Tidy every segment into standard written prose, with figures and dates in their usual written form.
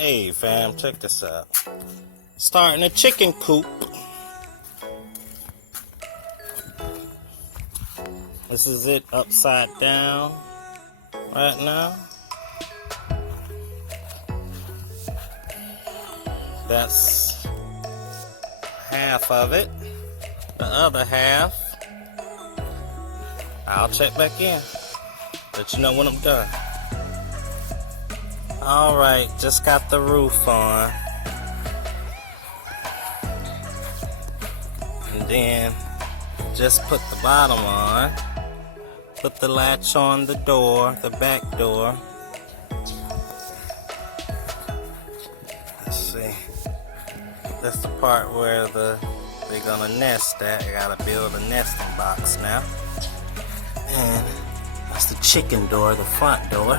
Hey fam, check this out. Starting a chicken coop. This is it upside down right now. That's half of it. The other half, I'll check back in. Let you know when I'm done. Alright, just got the roof on. And then just put the bottom on. Put the latch on the door, the back door. Let's see. That's the part where they're gonna nest at. I gotta build a nesting box now. And that's the chicken door, the front door.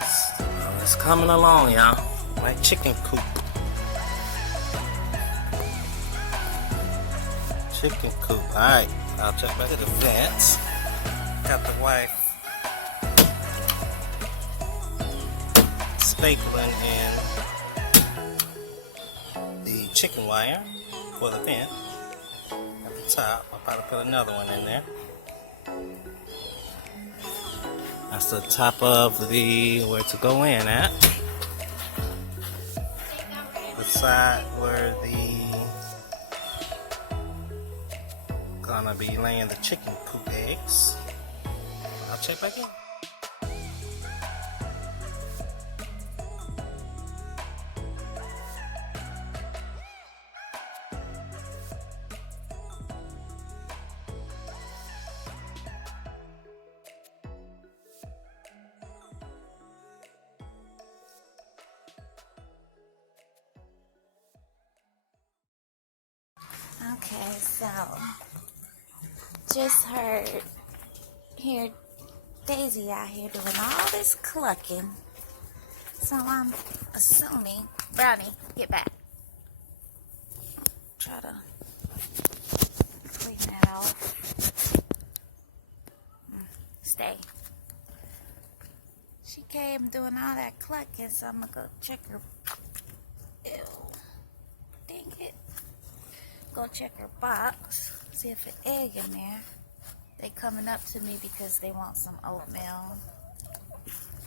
So it's coming along, y'all. My chicken coop. Chicken coop. Alright, I'll check back to the vents. Got the wife stapling in the chicken wire for the vent at the top. I'll probably put another one in there. That's the top of the where to go in at. The side where the gonna be laying the chicken coop eggs. I'll check back in. Okay, so just hear Daisy out here doing all this clucking. So I'm assuming, Brownie, get back. Try to clean that off. Stay. She came doing all that clucking, so I'm gonna go check her. Ew. Dang it. Go check her box, see if an egg in there. They coming up to me because they want some oatmeal.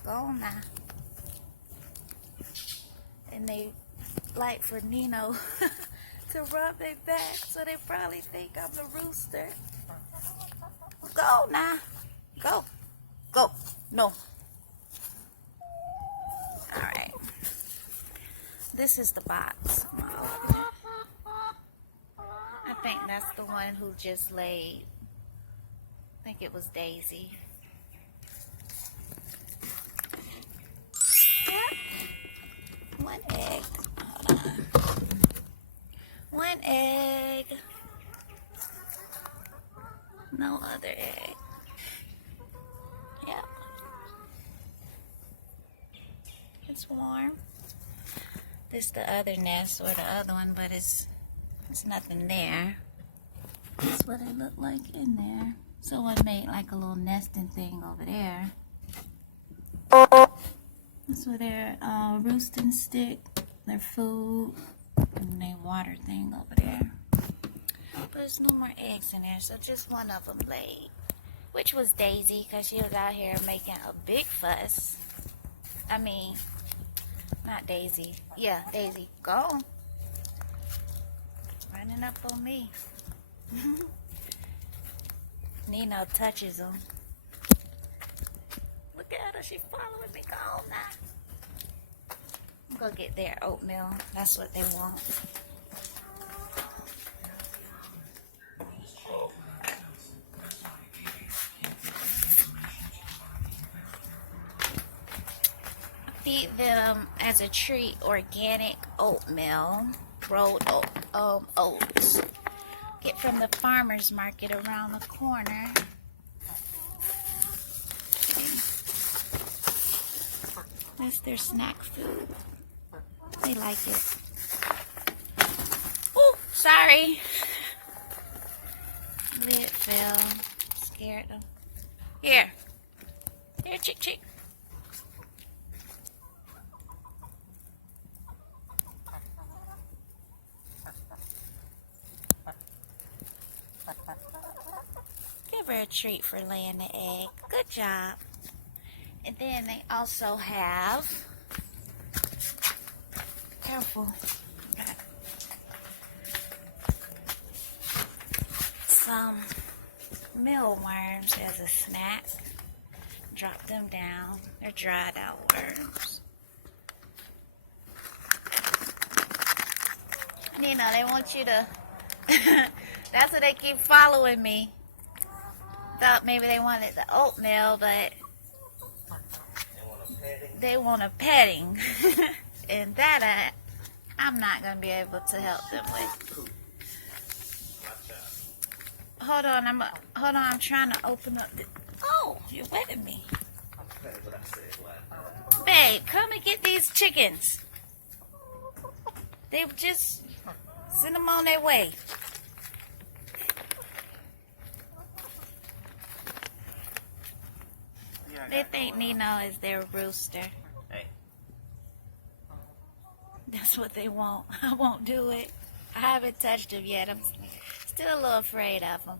Go on now. And they like for Nino to rub their back, so they probably think I'm the rooster. Go now. Go. Go. No. Alright. This is the box. I think that's the one who just laid. I think it was Daisy. Yep. One egg. Hold on. One egg. No other egg. Yep. It's warm. This is the other nest or the other one, but it's nothing there. That's what it looked like in there. Someone made like a little nesting thing over there. That's where their roosting stick, their food, and their water thing over there. But there's no more eggs in there, so just one of them laid. Which was Daisy, because she was out here making a big fuss. I mean, not Daisy. Yeah, Daisy. Go on. Running up on me. Nino touches them. Look at her, she following me. Go on now. I'm gonna get their oatmeal. That's what they want. Feed them as a treat organic oatmeal, rolled oats. Get from the farmer's market around the corner. That's their snack food. They like it. Oh, sorry. Lid fell. Scared them. Here. Here, chick. a treat for laying the egg. Good job. And then they also have, careful, some mealworms as a snack. Drop them down. They're dried out worms. You know, they want you to, that's what they keep following me. Thought maybe they wanted the oatmeal, but they want a petting. And that I'm not going to be able to help them with. Hold on, I'm trying to open up the, oh, you're wetting me. Babe, come and get these chickens. They just send them on their way. They think Nino is their rooster. Hey. That's what they want. I won't do it. I haven't touched him yet. I'm still a little afraid of him.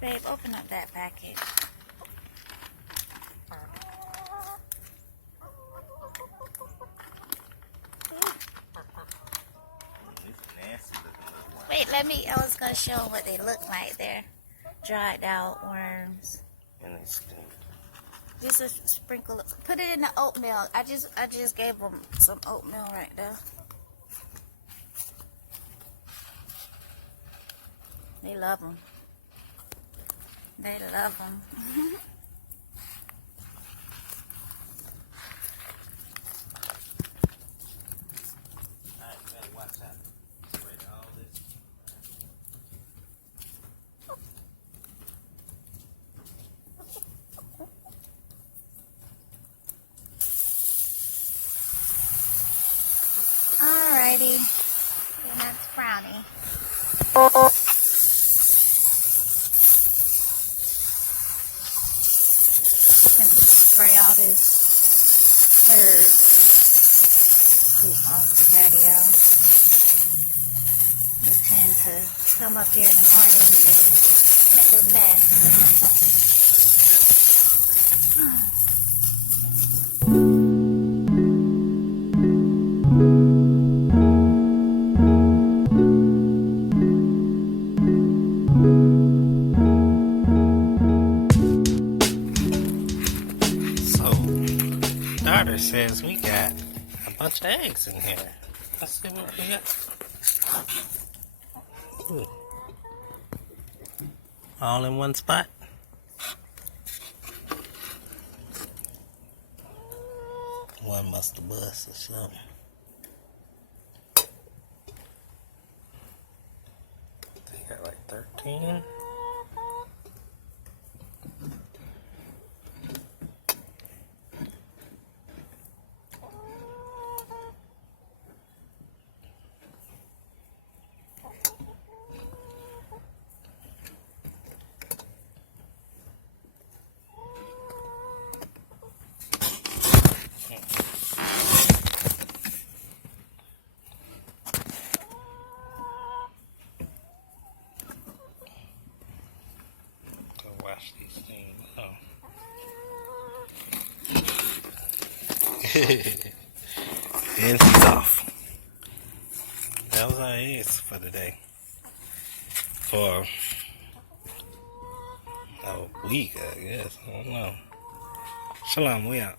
Babe, open up that package. Wait, I was going to show what they look like. They're dried out worms. And they stink. Just a sprinkle. Put it in the oatmeal. I just gave them some oatmeal right there. They love them. They love them. Alrighty. And that's Brownie. And spray all this herb off the patio. They tend to come up here in the morning and make a mess. Daughter says we got a bunch of eggs in here. Let's see what we got. Ooh. All in one spot. One must have bust or something. They got like 13. Wash these things. Oh. And she's off. That was our eggs for today. For a week, I guess. I don't know. Shalom, we out.